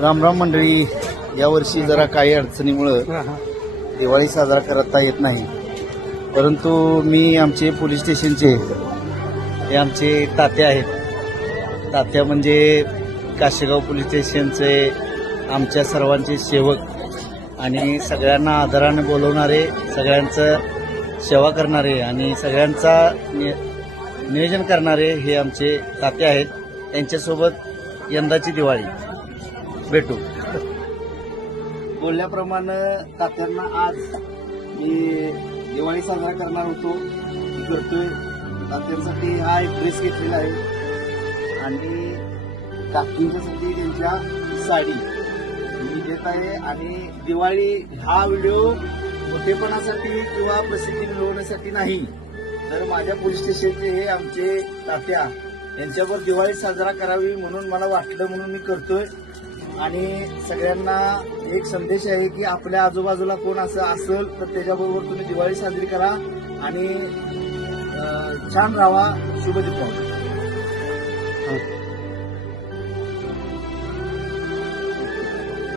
रामराम मंडळी, यावर्षी जरा काही अडचणीमुळं दिवाळी साजरा करता येत नाही. परंतु मी आमचे पोलीस स्टेशनचे हे आमचे तात्या आहेत. तात्या म्हणजे काशेगाव पोलीस स्टेशनचे आमच्या सर्वांचे सेवक आणि सगळ्यांना आदराने बोलवणारे, सगळ्यांचं सेवा करणारे आणि सगळ्यांचा नियोजन करणारे हे आमचे तात्या आहेत. त्यांच्यासोबत यंदाची दिवाळी भेटू. बोलल्याप्रमाणे तात्यांना आज मी दिवाळी साजरा करणार होतो, करतोय. तात्यांसाठी हा एक ड्रेस घेतलेला आहे आणि काकींच्यासाठी त्यांच्या साडी मी देत आहे. आणि दिवाळी हा व्हिडिओ मोठेपणासाठी किंवा प्रसिद्धी मिळवण्यासाठी नाही, तर माझ्या पोलीस स्टेशनचे हे आमचे तात्या यांच्यावर दिवाळी साजरा करावी म्हणून मला वाटलं, म्हणून मी करतोय. आणि सगळ्यांना एक संदेश आहे की आपल्या आजूबाजूला कोण असं असेल तर त्याच्याबरोबर तुम्ही दिवाळी साजरी करा आणि छान राहा. शुभ दीपावली.